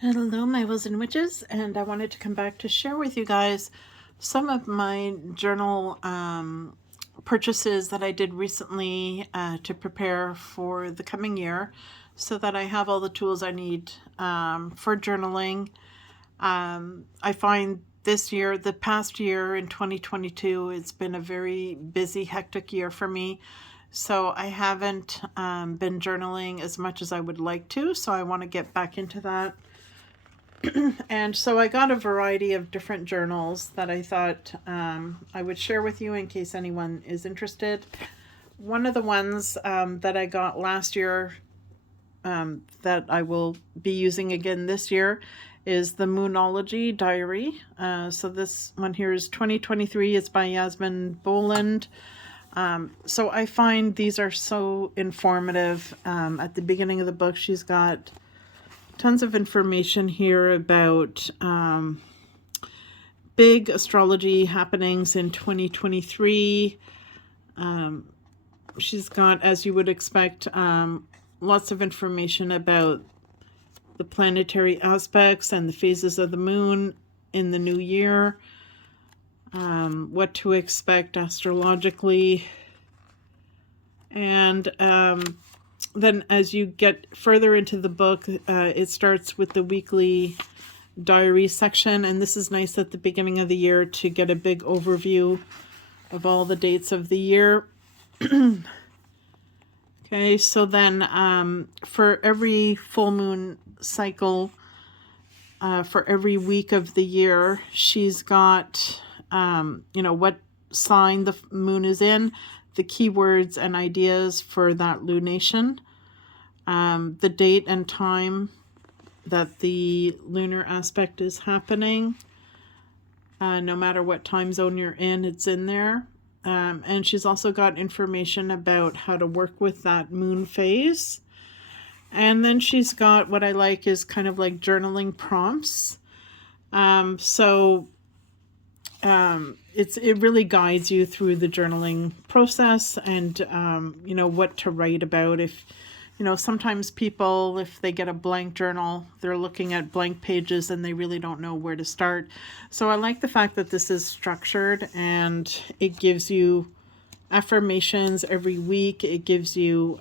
Hello, my wills and witches, and I wanted to come back to share with you guys some of my journal purchases that I did recently to prepare for the coming year so that I have all the tools I need for journaling. I find this year, the past year in 2022, it's been a very busy, hectic year for me. So I haven't been journaling as much as I would like to, so I want to get back into that. And so I got a variety of different journals that I thought I would share with you in case anyone is interested. One of the ones that I got last year that I will be using again this year is the Moonology Diary. So this one here is 2023. It's by Yasmin Boland. So I find these are so informative. At the beginning of the book, she's got tons of information here about big astrology happenings in 2023. She's got, as you would expect, lots of information about the planetary aspects and the phases of the moon in the new year, what to expect astrologically, and then as you get further into the book, it starts with the weekly diary section, and this is nice at the beginning of the year to get a big overview of all the dates of the year. Okay, so then for every full moon cycle, for every week of the year, she's got, what sign the moon is in, the keywords and ideas for that lunation, the date and time that the lunar aspect is happening. No matter what time zone you're in, it's in there. And she's also got information about how to work with that moon phase. And then she's got what I like is kind of like journaling prompts. It really guides you through the journaling process and what to write about. If sometimes people, if they get a blank journal, they're looking at blank pages and they really don't know where to start. So I like the fact that this is structured and it gives you affirmations every week. It gives you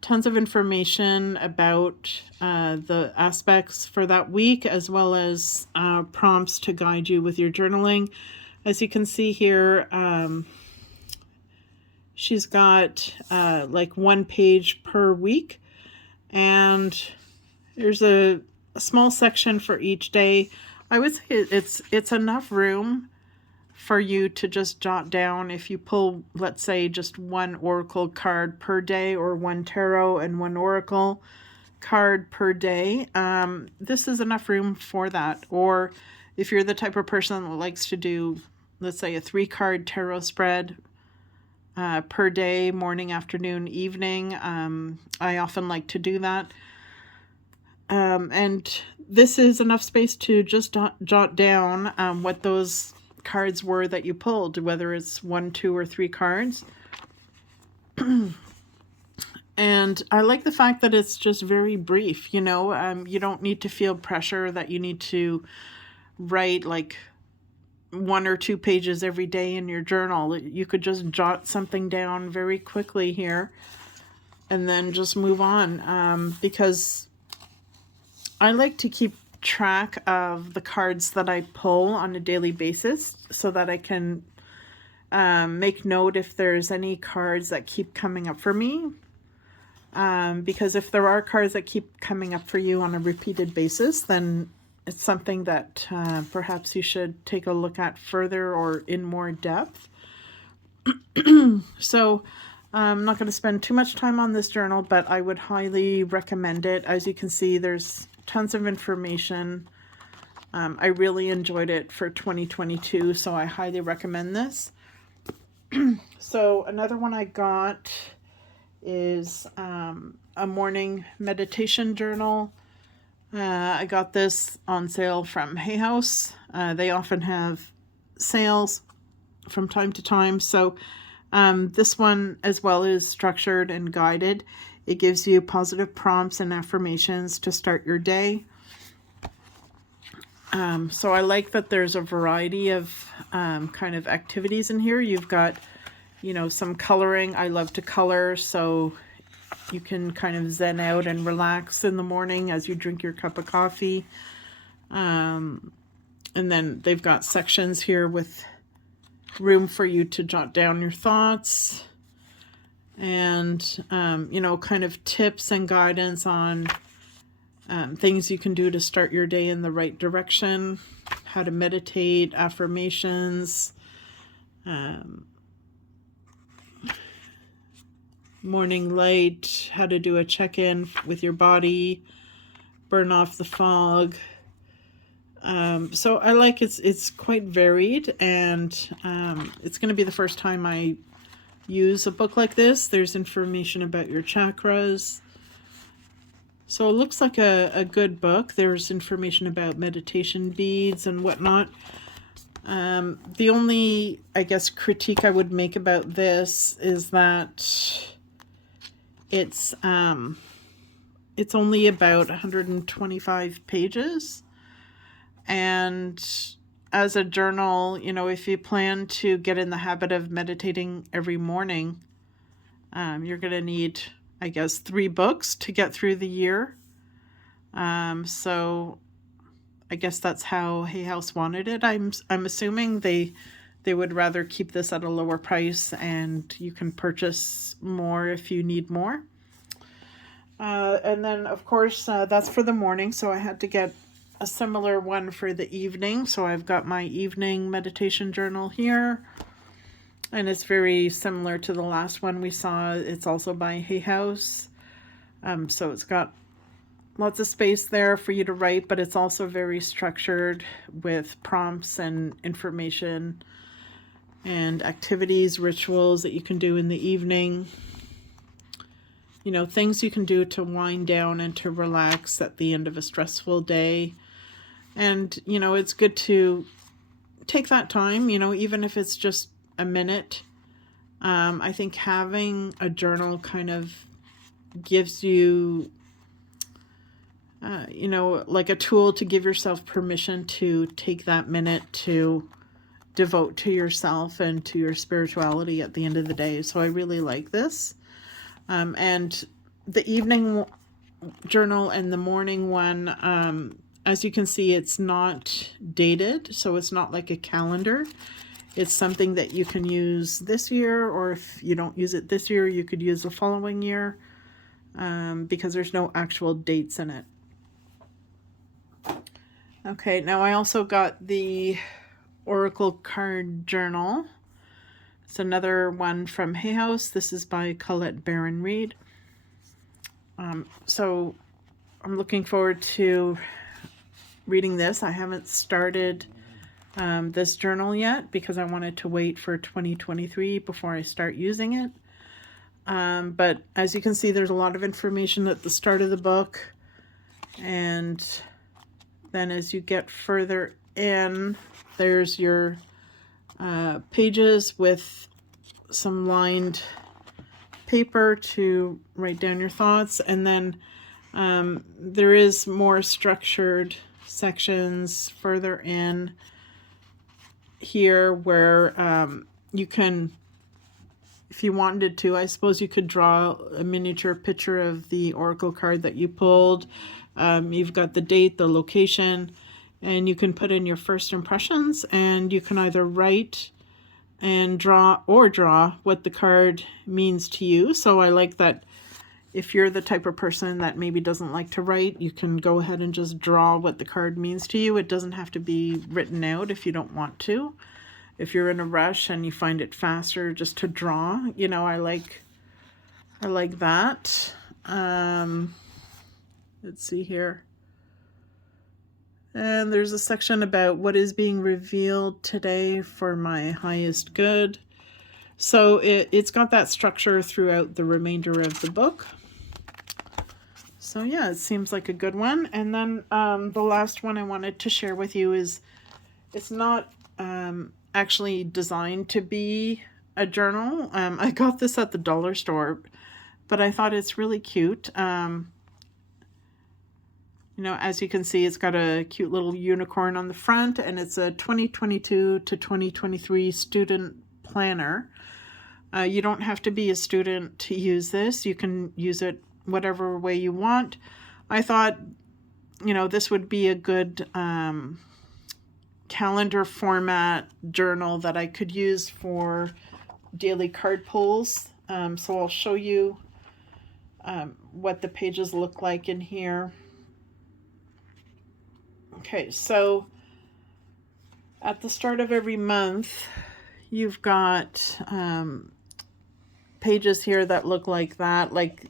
tons of information about the aspects for that week, as well as prompts to guide you with your journaling. As you can see here, she's got like 1 page per week, and there's a small section for each day. I would say it's enough room for you to just jot down. If you pull, let's say, just one oracle card per day, or one tarot and one oracle card per day, this is enough room for that. Or if you're the type of person that likes to do, let's say, a 3-card tarot spread per day, morning, afternoon, evening, I often like to do that. And this is enough space to just jot down what those cards were that you pulled, whether it's 1, 2, or 3 cards. And I like the fact that it's just very brief. You don't need to feel pressure that you need to write like 1 or 2 pages every day in your journal. You could just jot something down very quickly here and then just move on, because I like to keep track of the cards that I pull on a daily basis so that I can make note if there's any cards that keep coming up for me. Because if there are cards that keep coming up for you on a repeated basis, then it's something that perhaps you should take a look at further or in more depth. So I'm not going to spend too much time on this journal, but I would highly recommend it. As you can see, there's tons of information. I really enjoyed it for 2022, so I highly recommend this. So another one I got is a morning meditation journal. I got this on sale from Hay House. They often have sales from time to time. So this one as well is structured and guided. It gives you positive prompts and affirmations to start your day. So I like that there's a variety of kind of activities in here. You've got, you know, some coloring. I love to color, so you can kind of zen out and relax in the morning as you drink your cup of coffee. And then they've got sections here with room for you to jot down your thoughts and, you know, kind of tips and guidance on things you can do to start your day in the right direction, how to meditate, affirmations, morning light, how to do a check-in with your body, burn off the fog. So I like it's quite varied, and it's going to be the first time I use a book like this. There's information about your chakras. So it looks like a good book. There's information about meditation beads and whatnot. The only, I guess, critique I would make about this is that it's only about 125 pages. And as a journal, you know, if you plan to get in the habit of meditating every morning, you're going to need, I guess, 3 books to get through the year. So I guess that's how Hay House wanted it. I'm assuming they would rather keep this at a lower price, and you can purchase more if you need more. And then, of course, that's for the morning, so I had to get a similar one for the evening. So I've got my evening meditation journal here, and it's very similar to the last one we saw. It's also by Hay House. So it's got lots of space there for you to write, but it's also very structured with prompts and information and activities, rituals that you can do in the evening. You know, things you can do to wind down and to relax at the end of a stressful day. And, you know, it's good to take that time, you know, even if it's just a minute. I think having a journal kind of gives you, you know, like a tool to give yourself permission to take that minute to devote to yourself and to your spirituality at the end of the day. So I really like this. And the evening journal and the morning one, as you can see, it's not dated, so it's not like a calendar. It's something that you can use this year, or if you don't use it this year, you could use the following year, because there's no actual dates in it. Okay, now I also got the Oracle card journal. It's another one from Hay House. This is by Colette Baron Reid. So I'm looking forward to reading this. I haven't started this journal yet because I wanted to wait for 2023 before I start using it. But as you can see, there's a lot of information at the start of the book. And then as you get further in, there's your pages with some lined paper to write down your thoughts. And then there is more structured sections further in here where you can, if you wanted to, I suppose you could draw a miniature picture of the Oracle card that you pulled. You've got the date, the location, and you can put in your first impressions, and you can either write and draw what the card means to you. So I like that if you're the type of person that maybe doesn't like to write, you can go ahead and just draw what the card means to you. It doesn't have to be written out if you don't want to. If you're in a rush and you find it faster just to draw, you know, I like that. Let's see here. And there's a section about what is being revealed today for my highest good. So it's got that structure throughout the remainder of the book. So yeah, it seems like a good one. And then the last one I wanted to share with you is, it's not actually designed to be a journal. I got this at the dollar store, but I thought it's really cute. You know, as you can see, it's got a cute little unicorn on the front, and it's a 2022 to 2023 student planner. You don't have to be a student to use this. You can use it whatever way you want. I thought, you know, this would be a good calendar format journal that I could use for daily card pulls. So I'll show you what the pages look like in here. Okay, so at the start of every month, you've got pages here that look like that, like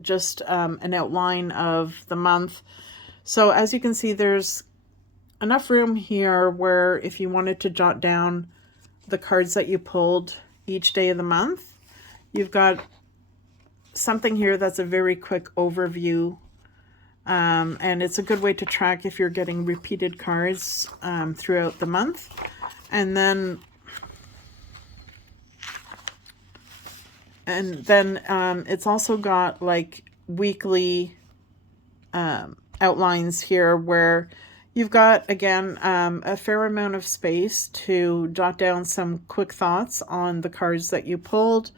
just an outline of the month. So as you can see, there's enough room here where if you wanted to jot down the cards that you pulled each day of the month, you've got something here that's a very quick overview. And it's a good way to track if you're getting repeated cards throughout the month. And then it's also got like weekly outlines here where you've got, again, a fair amount of space to jot down some quick thoughts on the cards that you pulled.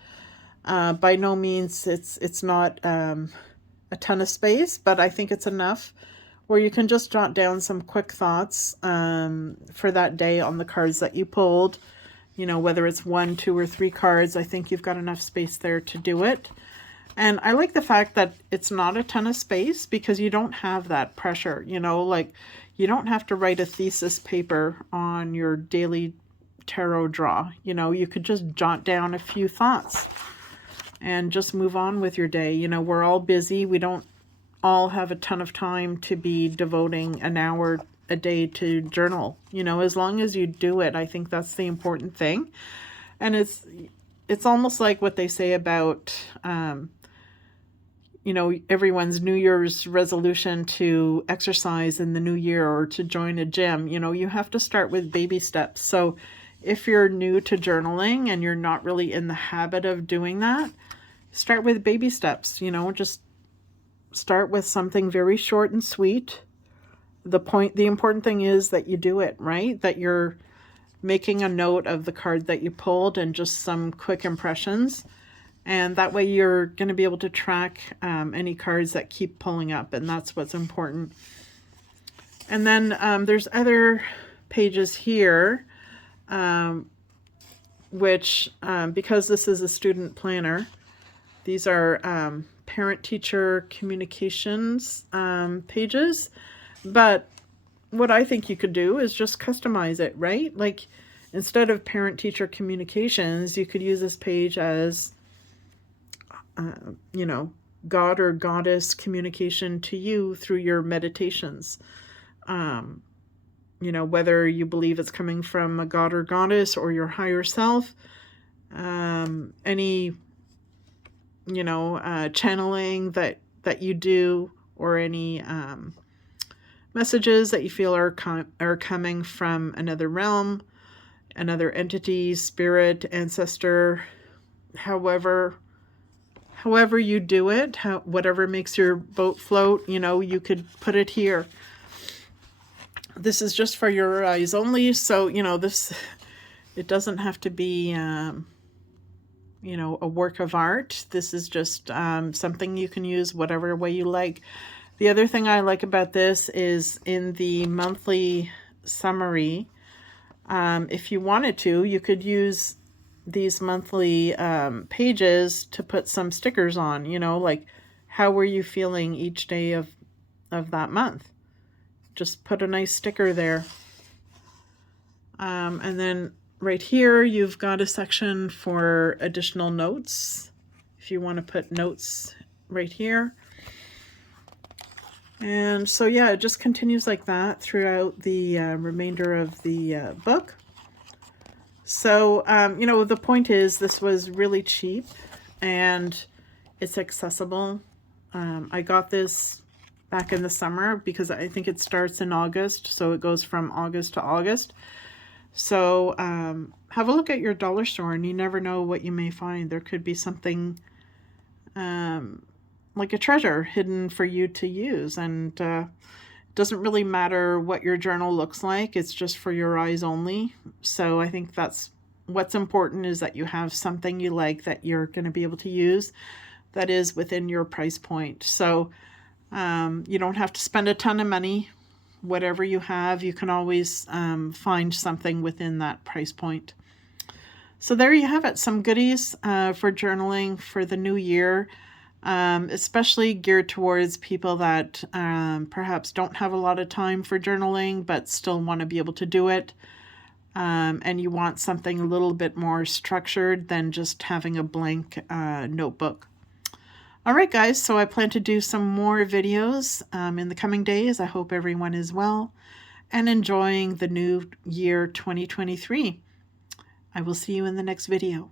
By no means it's not a ton of space, but I think it's enough where you can just jot down some quick thoughts for that day on the cards that you pulled. You know, whether it's 1, 2, or 3 cards, I think you've got enough space there to do it. And I like the fact that it's not a ton of space because you don't have that pressure, you know, like you don't have to write a thesis paper on your daily tarot draw. You know, you could just jot down a few thoughts and just move on with your day. You know, we're all busy. We don't all have a ton of time to be devoting an hour a day to journal. You know, as long as you do it, I think that's the important thing. And it's almost like what they say about, you know, everyone's New Year's resolution to exercise in the new year or to join a gym. You know, you have to start with baby steps. So if you're new to journaling and you're not really in the habit of doing that, start with baby steps. You know, just start with something very short and sweet. The important thing is that you do it, right? That you're making a note of the card that you pulled and just some quick impressions. And that way you're going to be able to track any cards that keep pulling up, and that's what's important. And then there's other pages here, which, because this is a student planner, these are parent-teacher communications pages. But what I think you could do is just customize it, right? Like instead of parent-teacher communications, you could use this page as, you know, God or Goddess communication to you through your meditations. You know, whether you believe it's coming from a God or Goddess or your higher self, any, you know, channeling that you do, or any messages that you feel are coming from another realm, another entity, spirit, ancestor, however you do it, whatever makes your boat float, you know, you could put it here. This is just for your eyes only, so, you know, it doesn't have to be, you know, a work of art. This is just something you can use whatever way you like. The other thing I like about this is in the monthly summary, if you wanted to, you could use these monthly pages to put some stickers on, you know, like how were you feeling each day of that month. Just put a nice sticker there. And then right here, you've got a section for additional notes. If you want to put notes right here. And so, yeah, it just continues like that throughout the remainder of the book. So, you know, the point is this was really cheap and it's accessible. I got this back in the summer because I think it starts in August. So it goes from August to August. So have a look at your dollar store and you never know what you may find. There could be something like a treasure hidden for you to use. And it doesn't really matter what your journal looks like. It's just for your eyes only. So I think that's what's important, is that you have something you like that you're going to be able to use that is within your price point. So you don't have to spend a ton of money. Whatever you have, you can always find something within that price point. So there you have it, some goodies for journaling for the new year, especially geared towards people that perhaps don't have a lot of time for journaling but still want to be able to do it. And you want something a little bit more structured than just having a blank notebook. All right, guys, so I plan to do some more videos in the coming days. I hope everyone is well and enjoying the new year 2023. I will see you in the next video.